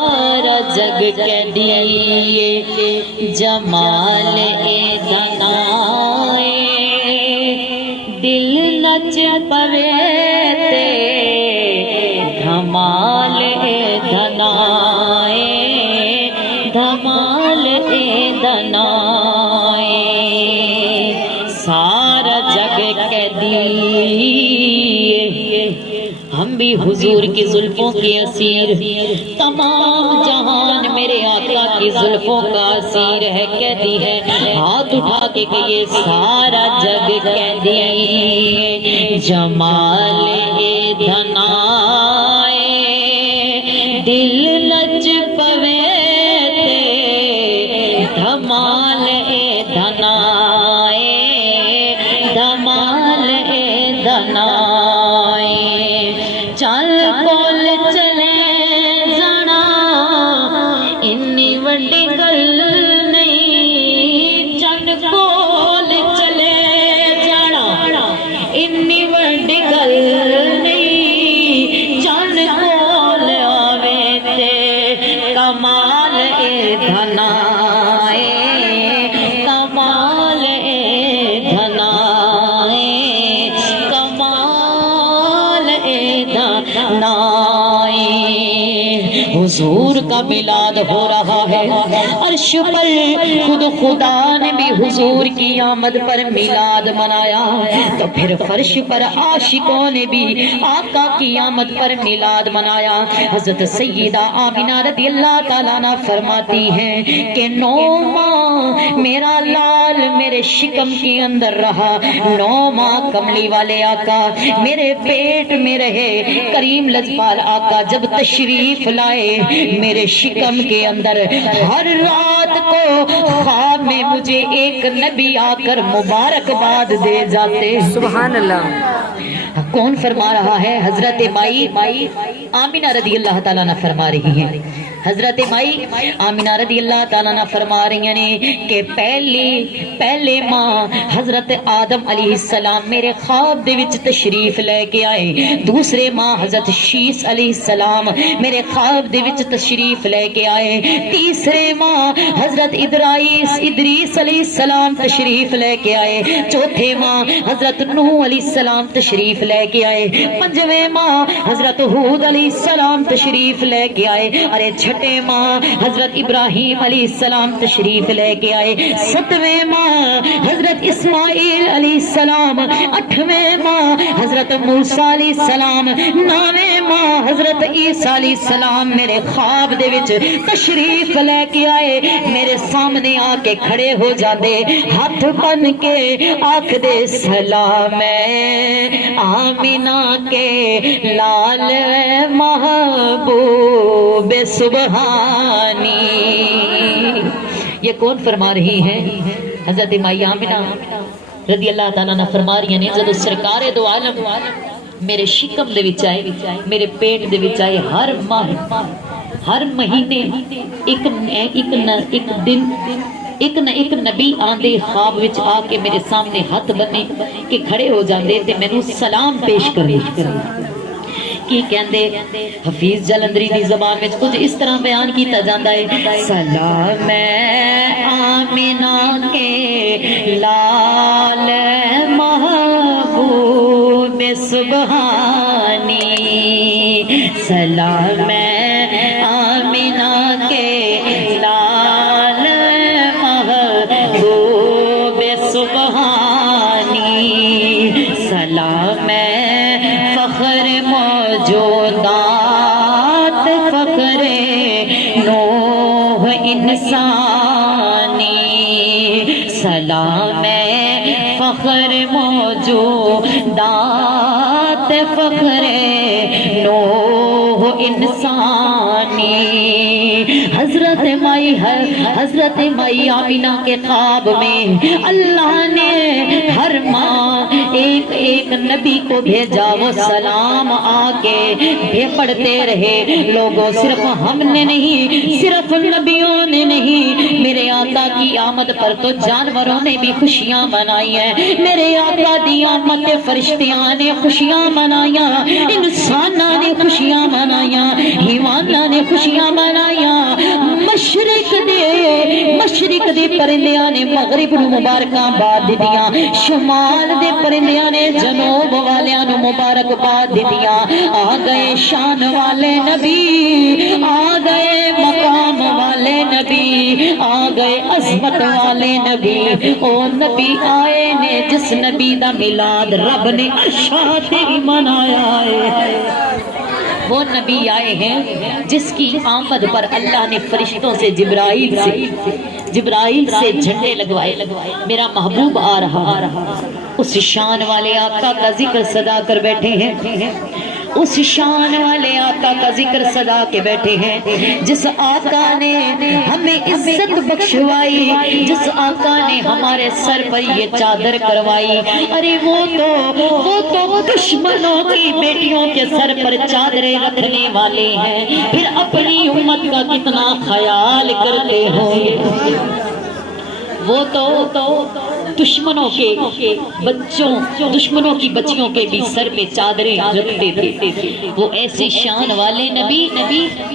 سارا جگ کے دیے جمال دنائے دل نچ پوے تے دھمال دنائے دھمال دنائے سارا جگ کے دیے ہم بھی حضور کی زلفوں کے اسیر تمام جہان میرے آقا کی زلفوں کا اسیر ہے کہتی ہے ہاتھ اٹھا کے کہ یہ سارا جگ کہتی جمال دھنائے دل لج پوے تے دھمال دھنائے دھمال دھنائے چل کول چلے جانا انی وڈی گل نہیں چل کول چلے جانا انی وڈی گل نہیں چل کول آوے تے کمال دھنائے کمال دھنائے کمال دھنائے حضور کا میلاد ہو رہا ہے عرش پر خود خدا نے بھی حضور کی آمد پر میلاد منایا تو پھر فرش پر عاشقوں نے بھی آقا کی آمد پر میلاد منایا حضرت سیدہ آمینہ رضی اللہ تعالیٰ عنہ فرماتی ہیں کہ 9 ماہ میرا لال میرے شکم کے اندر رہا 9 ماہ کملی والے آقا میرے پیٹ میں رہے کریم لجپال آقا جب تشریف لائے میرے شکم کے اندر ہر رات کو خواب میں مجھے ایک نبی آ کر مبارکباد دے جاتے سبحان اللہ کون فرما رہا ہے حضرت مائی آمینہ رضی اللہ تعالیٰ عنہ فرما رہی ہیں حضرت مائی آمینہ رضی اللہ تعالیٰ عنہ فرما رہی ہیں کہ پہلے ماہ حضرت آدم علیہ السلام میرے خواب دے وچ تشریف لے کے آئے دوسرے ماہ حضرت شیس علیہ السلام میرے خواب دے وچ تشریف لے کے آئے تیسرے ماہ حضرت ادریس علیہ السلام تشریف لے کے آئے چوتھے ماہ حضرت نوح علیہ السلام تشریف لے کے آئے پنجویں ماہ حضرت ہود علیہ السلام تشریف لے کے آئے ارے چھٹے ماہ حضرت ابراہیم علیہ السلام تشریف لے کے آئے 7ویں ماہ حضرت اسماعیل علیہ السلام 8ویں ماہ حضرت موسیٰ علیہ السلام 9ویں ماہ حضرت عیسیٰ علیہ السلام میرے خواب دے وچ تشریف لے کے آئے میرے سامنے آ کے کھڑے ہو جاندے ہاتھ بن کے آکھ دے سلام آمینہ کے لال محبوب سبحانی یہ کون فرما رہی ہے حضرت مائی آمینہ رضی اللہ تعالیٰ عنہ فرما رہی ہیں جب سرکار دو عالم میرے شکم دے وچ آئے میرے پیٹ دے وچ آئے ہر ماہ ہر مہینے ایک دن ایک نبی آندے خواب وچ آ کے میرے سامنے ہاتھ بنے کہ کھڑے ہو جاندے تے مینوں سلام پیش کرے کی کہندے حفیظ جلندری دی زبان وچ کچھ اس طرح بیان کیتا جاندا ہے سلام آمینہ کے لال محبوب سبحانی سلام آمینہ کے لال محبوب سبحانی سلام فخر موجودات فخر نوح انسانی سلام فخر موجودات فخر نوح انسانی حضرت مائی آمینہ کے خواب میں اللہ نے ہر ماہ ایک ایک نبی کو بھیجا، وہ سلام آ کے پڑھتے رہے۔ لوگوں صرف ہم نے نہیں، صرف نبیوں نے نہیں، میرے آقا کی آمد پر تو جانوروں نے بھی خوشیاں منائی ہیں، میرے آقا دی آمد پہ فرشتیاں نے خوشیاں منائیاں، انساناں نے خوشیاں منائیاں، حیواناں نے خوشیاں منائیاں۔ مشرق دے پرندیاں نے مغرب نو مبارکاں باد دیاں، شمال دے پرندیاں نے جنوب والیاں نو مبارک باد دیاں۔ آ گئے شان والے نبی، آ گئے مقام والے نبی، آ گئے عظمت والے نبی۔ او نبی آئے نے جس نبی دا میلاد رب نے عرشاں تے منایا ہے، وہ نبی آئے ہیں جس کی آمد پر اللہ نے فرشتوں سے جبرائیل سے جھنڈے لگوائے۔ میرا محبوب آ رہا، اس شان والے آقا کا ذکر صدا کر بیٹھے ہیں، اس شان والے آقا کا ذکر صدا کے بیٹھے ہیں، جس آقا نے ہمیں عزت بخشوائی، جس آقا نے ہمارے سر پر یہ چادر کروائی۔ ارے وہ تو دشمنوں کی بیٹیوں کے سر پر چادریں رکھنے والے ہیں، پھر اپنی امت کا کتنا خیال کرتے ہوں گے۔ وہ تو دشمنوں کے بچوں، دشمنوں کی بچیوں کے بھی سر پہ چادریں رکھتے تھے۔ وہ ایسی شان والے نبی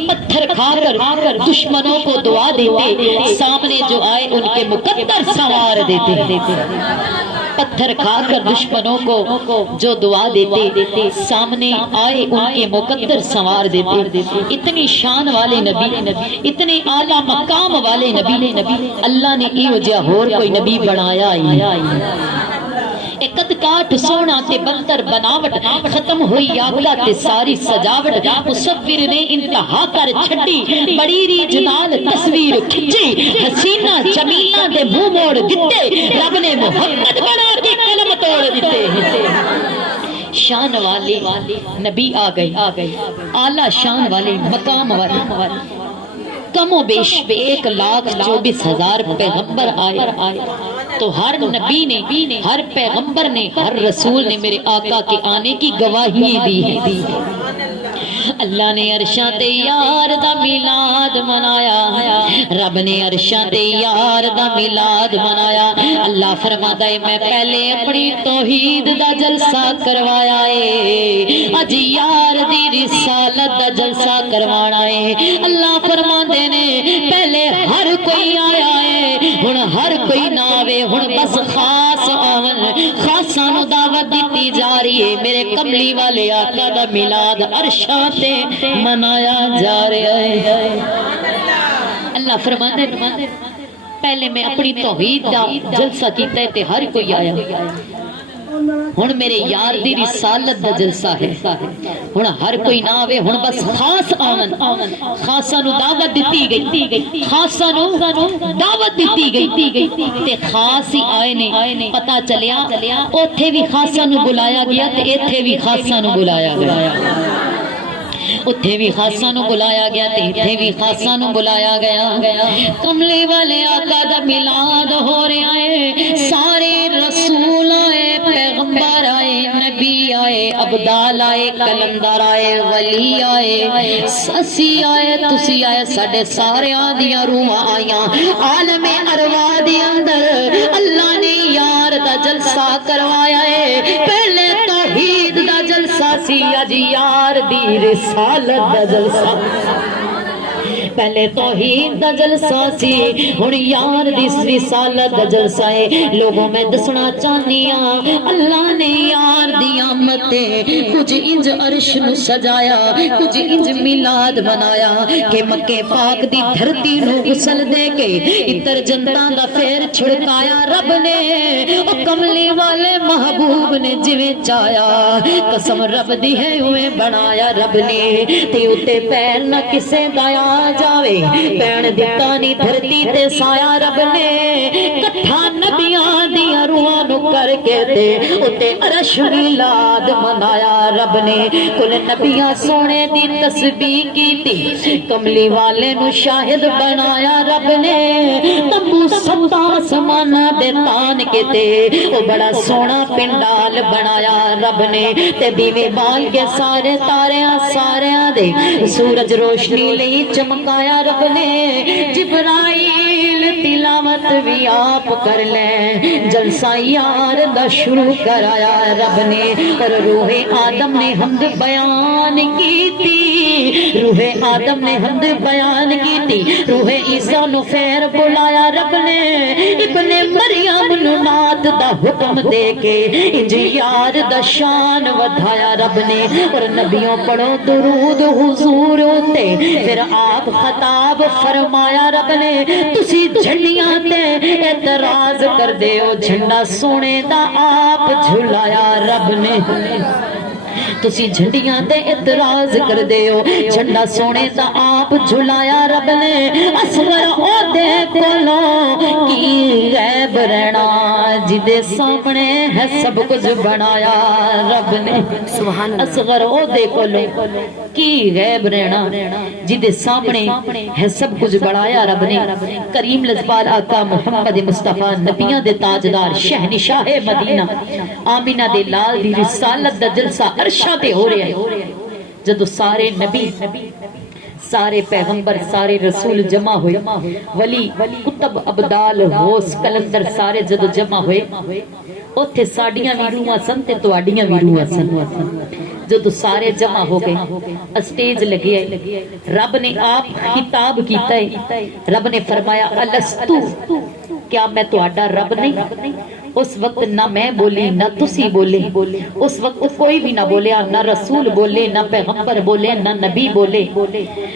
پتھر کھا کر دشمنوں کو دعا دیتے، سامنے جو آئے ان کے مقدر سنوار دیتے۔ پتھر کھا کر دشمنوں کو جو دعا دیتے، سامنے آئے ان کے مقدر سنوار دیتے۔ اتنی شان والے نبی، اتنے اعلیٰ مقام والے نبی، اللہ نے یہ وجہ اور کوئی نبی بنایا ہی قد کاٹ سونا تے بندر بناوٹ، ختم ہوئی آقا تے ساری سجاوٹ۔ مصور نے انتہا کر چھڈی، بڑی ری جنال تصویر کھچی، حسینہ جمیلہ دے منہ موڑ دیتے، رب نے محمد بنا کے قلم توڑ دیتے۔ شان والے نبی آ گئے، اعلیٰ شان والے مقام والے، کم و بیش 1,24,000 پیغمبر آئے، تو ہر نبی نے، ہر پیغمبر نے، ہر رسول نے میرے آقا کے آنے کی گواہی دی ہے۔ اللہ نے عرشاں تے یار دا میلاد منایا، رب نے عرشاں تے یار دا میلاد منایا۔ اللہ فرماتا ہے میں پہلے اپنی توحید دا جلسہ کروایا ہے، اج یار دی رسالت دا جلسہ کروانا ہے۔ اللہ فرماتے نے پہلے ہر کوئی آیا ہے، ہن ہر کوئی نہ آوے، ہن بس خاص آون، خاصاں نو دعوت دیتی جا رہی ہے۔ میرے کملی والے آقا دا میلاد عرشاں تے منایا جا رہا ہے۔ اللہ فرماتے پہلے میں اپنی توحید دا جلسہ کیتا ہے تے ہر کوئی آیا، ہن میرے یار دی رسالت دا جلسہ ہے، ہن ہر کوئی نہ آوے، ہن بس خاص آون، خاصاں نو دعوت دیتی گئی، خاصاں نو دعوت دیتی گئی تے خاص ہی آئے نے۔ پتہ چلیا اوتھے بھی خاصاں نو بلایا گیا تے ایتھے بھی خاصاں نو بلایا گیا، اتھے بھی خاصاں نو بلایا گیا تے اتھے بھی خاصاں نو بلایا گیا۔ کملی والے آقا دا میلاد ہو رہا ہے، سارے رسول آئے، پیغمبر آئے، نبی آئے، ابدال آئے، کلندر آئے، ولی آئے، اسی آئے، تسی آئے، ساڈے سارے آدیاں روحاں آئیاں۔ عالم ارواح دے اندر اللہ نے یار دا جلسہ کروایا ہے، پہلے توحید دا جلسہ سی، اج یار دی رسالت دا جلسہ، پہلے توحید دا جلسہ سی، ہن یار دی رسالت دا جلسہ ہے۔ لوگوں میں دسنا چاہنی ہاں اللہ نے یار دی آمد تے کچھ انج عرش نو سجایا، کچھ انج میلاد منایا کہ مکے پاک دی دھرتی نو غسل دے کے اتر جنتاں دا پھیر چھڑکایا رب نے، او کملی والے محبوب نے جویں چایا، قسم رب دی ہے اویں بنایا رب نے، تے اتے پیر نہ کسے دا آ جاوے، پین دتا نہیں دھرتی تے سایہ رب نے، کٹھا نبیاں دیاں روح روحاں نو کر کے تے اتے عرش میلاد منایا رب نے کل نبیاں سونے دی تسبیح کیتی کملی والے نو شاہد بنایا رب نے تمبو ستا آسماناں دے تان کے تے او بڑا سونا پنڈال بنایا رب نے تے دیوے بال کے سارے تاریاں ساریاں دے سورج روشنی لئی چمکایا رب نے جبرائیل تلاوت بھی آپ کر لیں جلسہ یار دا شروع کرایا رب نے اور روح آدم نے حمد بیان کی تھی روح آدم نے حمد بیان کی تھی روح عیسیٰ نو خیر بلایا رب نے ابن مریم نو نات دا حکم دے کے انج یار دا شان ودھایا رب نے اور نبیوں پڑھو درود حضور ہوتے پھر آپ خطاب فرمایا رب نے تسی جھنڈیاں تے اعتراض کر دے او جھنڈا سونے دا آپ جھلایا رب نے تسی جھنڈیاں تے اعتراض کر دے ہو جھنڈا سونے دا آپ جھلایا رب نے اصغر او دے کولو کی غیب رہنا جدے سامنے ہے سب کچھ بنایا رب نے اصغر او دے کولو کی غیب رہنا جدے سامنے ہے سب کچھ بنایا رب نے کریم لذبال آقا محمد مصطفیٰ نبیان دے تاجدار شہنشاہ مدینہ آمینہ دے لال دی رسالت دا جلسہ عرشہ پہ ہو رہے ہیں جدو سارے نبی سارے پیغمبر سارے رسول جمع ہوئے ولی کتب ابدال غوث کلندر سارے جدو جمع ہوئے اوتھے ساڑیاں بھی روحاں سن تے تواڈیاں بھی روحاں سن جدو سارے جمع ہو گئے اسٹیج لگے رب نے آپ خطاب کیتا ہے رب نے فرمایا الستو کیا میں تواڈا رب نہیں اس وقت نہ میں بولی نہ تسی بولے اس وقت کوئی بھی نہ بولے نہ رسول بولے نہ پیغمبر بولے نہ نبی بولے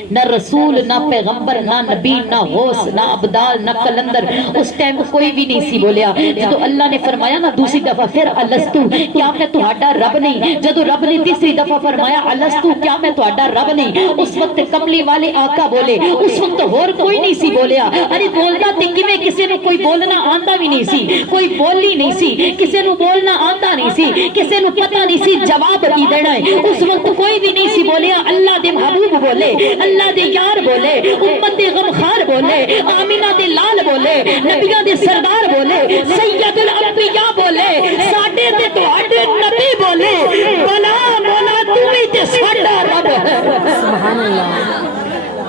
نہ رسول نہ پیغمبر نہ نبی نہ غوث نہ عبدال نہ کلندر اس ٹائم کوئی بھی نہیں سی بولیا جدو اللہ نے فرمایا نا دوسری دفعہ پھر الستو کیا میں تہاڈا رب نہیں جدو رب نے تیسری دفعہ فرمایا الستو کیا میں تہاڈا رب نہیں اس وقت کملی والے آقا بولے اس وقت اور کوئی نہیں سی بولیا ارے بولدا تے کیویں کسے نو کوئی بولنا آندا بھی نہیں سی کوئی بولی نہیں سی کسے نو بولنا آندا نہیں سی کسے نو پتہ نہیں سی جواب کی دینا ہے اس وقت کوئی بھی نہیں سی بولیا اللہ دے محبوب بولے اللہ دے یار بولے امت دے غمخار بولے آمینہ دے لال بولے نبیوں دے سردار بولے سید الانبیاء بولے ساڈے تے تواڈے نبی بولے بلا مولا تو ہی تے ساڈا رب سبحان اللہ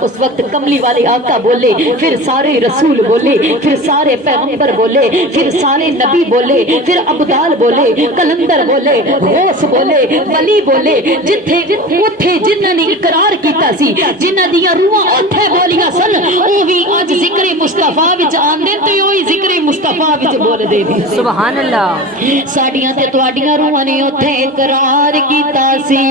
اس وقت کملی والے آقا بولے پھر سارے رسول بولے پھر سارے پیغمبر بولے پھر سارے نبی بولے پھر عبدال بولے کلندر بولے غوث بولے ولی بولے جتھے اٹھے جنہاں نے اقرار کیتا سی جنہاں دیاں روحاں اوتھے بولیاں سن اوہی اج ذکر مصطفیٰ وچ آندے تے اوہی ذکر مصطفیٰ وچ بول دے سبحان اللہ ساڈیاں تے تواڈیاں روحاں نے اوتھے اقرار کیتا سی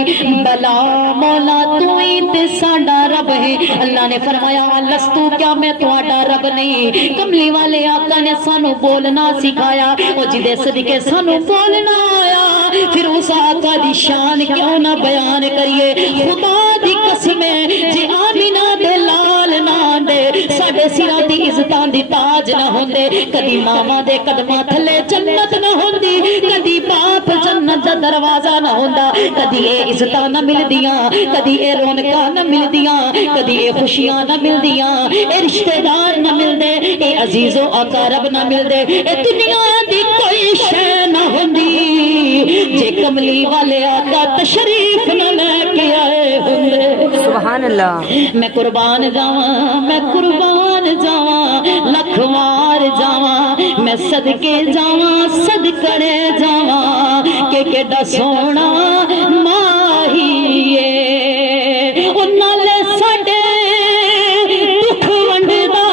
بلا مولا تو ہی تے ساڈا رب ہے اللہ نے فرمایا لستو کیا میں تہاڈا رب نہیں کملی والے آقا نے سانو بولنا سکھایا او جدے صدقے سانو بولنا آیا پھر اس آقا دی شان کیوں نہ بیان کریے خدا دی قسم جے آمینہ دے لال نہ دے ساڈے سراں دی عزتاں دی تاج نہ ہوندے کدی ماما دے قدماں تھلے جنت نہ ہوندی کدی باپ جنت دا دروازہ نہ ہوندا کدی اے عزتاں نہ ملدیاں کدی اے رونقاں نہ ملدیاں کدی اے خوشیاں نہ ملدیاں اے رشتہ دار نہ ملدے اے عزیز و اقارب نہ ملدے اے دنیا دی کوئی شے نہ ہوندی جے کملی والے آقا تشریف نہ لے کے آئے ہوندے سبحان اللہ میں قربان جاواں لکھ وار جاواں میں صدقے جاواں صدقڑے جاواں کہ کیڈا سونا ماہی اے او نالے ساڈے دکھ ونڈدا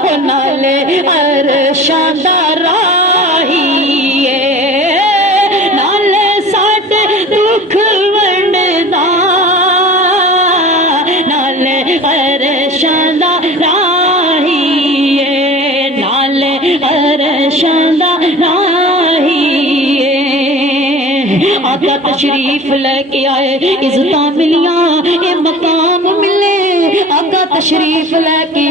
او نالے عرشاں دا راہی اے نالے ساڈے دکھ ونڈدا نالے عرشاں دا راہی اے نالے عرشاں دا راہی اے آقا تشریف لے کے آئے عزتاں ملیاں اے مقام ملے آقا تشریف لے کے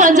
5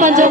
5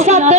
7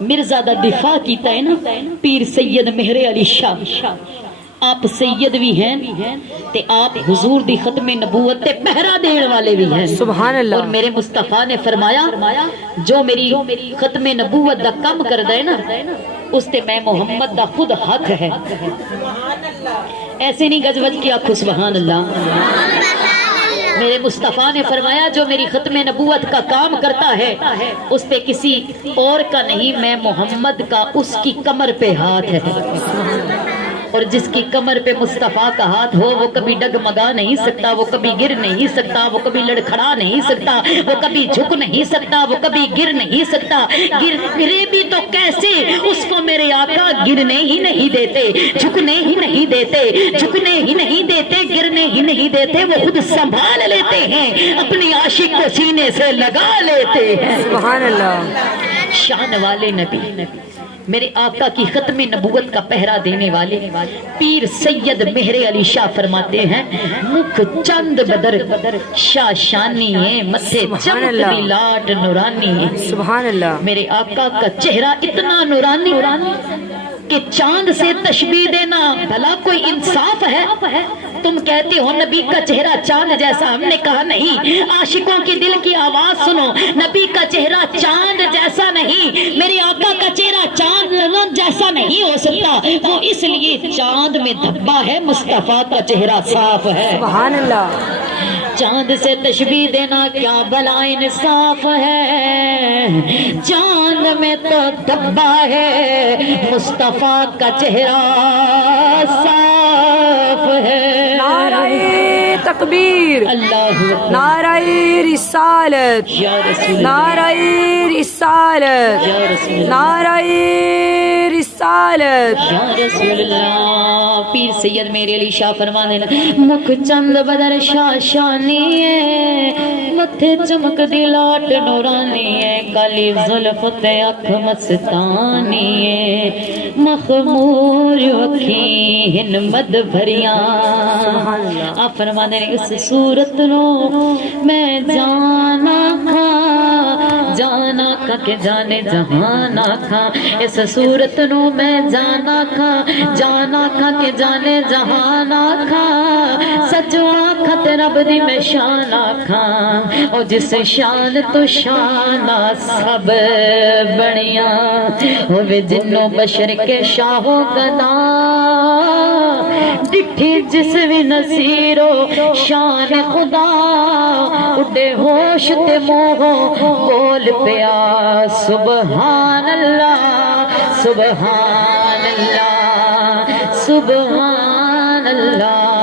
مرزا دا دفاع کیتا ہے نا پیر سید مہر علی شاہ، آپ سید بھی ہیں تے آپ حضور دی ختم نبوت تے پہرا دین والے بھی ہیں، سبحان اللہ۔ اور میرے مصطفیٰ نے فرمایا جو میری ختم نبوت دا کم کر دے نا اس تے میں محمد دا خود حق ہے، ایسے نہیں گج وج کی آنکھوں سبحان اللہ۔ میرے مصطفیٰ نے فرمایا جو میری ختم نبوت کا کام کرتا ہے اس پہ کسی اور کا نہیں، میں محمد کا اس کی کمر پہ ہاتھ ہے، اور جس کی کمر پہ مصطفیٰ کا ہاتھ ہو وہ کبھی ڈگمگا نہیں سکتا، وہ کبھی گر نہیں سکتا، وہ کبھی لڑکھڑا نہیں سکتا، وہ کبھی جھک نہیں سکتا، وہ کبھی گر نہیں سکتا، گرے بھی تو کیسے اس کو میرے آقا گرنے ہی نہیں دیتے، جھکنے ہی نہیں دیتے، جھکنے ہی نہیں دیتے، گرنے ہی نہیں دیتے، وہ خود سنبھال لیتے ہیں، اپنی عاشق کو سینے سے لگا لیتے ہیں، سبحان اللہ۔ شان والے نبی میرے آقا کی ختم نبوت کا پہرا دینے والے پیر سید مہر علی شاہ فرماتے ہیں مکھ چند بدر شاہ شانی ہے، متھے چمکتی لاٹ نورانی ہے، سبحان اللہ۔ میرے آقا کا چہرہ اتنا نورانی کہ چاند سے تشبیہ دینا بھلا کوئی انصاف ہے؟ تم کہتے ہو نبی کا چہرہ چاند جیسا، ہم نے کہا نہیں، عاشقوں کی دل کی آواز سنو، نبی کا چہرہ چاند جیسا نہیں، میرے آقا کا چہرہ چاند جیسا نہیں ہو سکتا، وہ اس لیے چاند میں دھبا ہے، مصطفیٰ کا چہرہ صاف ہے، سبحان اللہ۔ چاند سے تشبیہ دینا کیا بلا انصاف ہے، چاند میں تو دھبا ہے، مصطفیٰ کا چہرہ صاف ہے، نعرہ تکبیر، اللہ نعرہ رسالت، یا رسول نعرہ رسالت، یا رسول نعرہ رسالت، یا رسول اللہ۔ پیر سید میرے علی شاہ فرمانے مکھ چند بدر شاہ شانی ہے، متھے چمک دی لاٹ نورانی ہے، کالی زلف تے اکھ مستانی ہے، مخمور اکھی ہن مد بھریاں، آپ فرمانے اس صورت نو میں جانا کھا، جانا کھا کہ جانے جہانا کھا، اس صورت نو میں جانا کھا، جانا کھا کہ جانے جہانا کھا، سچوا کھا تے رب دی میں شانا کھا، او جس شان تو شانہ سب بڑیاں، ہوئے جنوں بشر کے شاہو گدا، ڈٹھی جس بھی نصیرو شان خدا، اڈے ہوش تے موہو بول پیا سبحان اللہ، سبحان اللہ، سبحان اللہ۔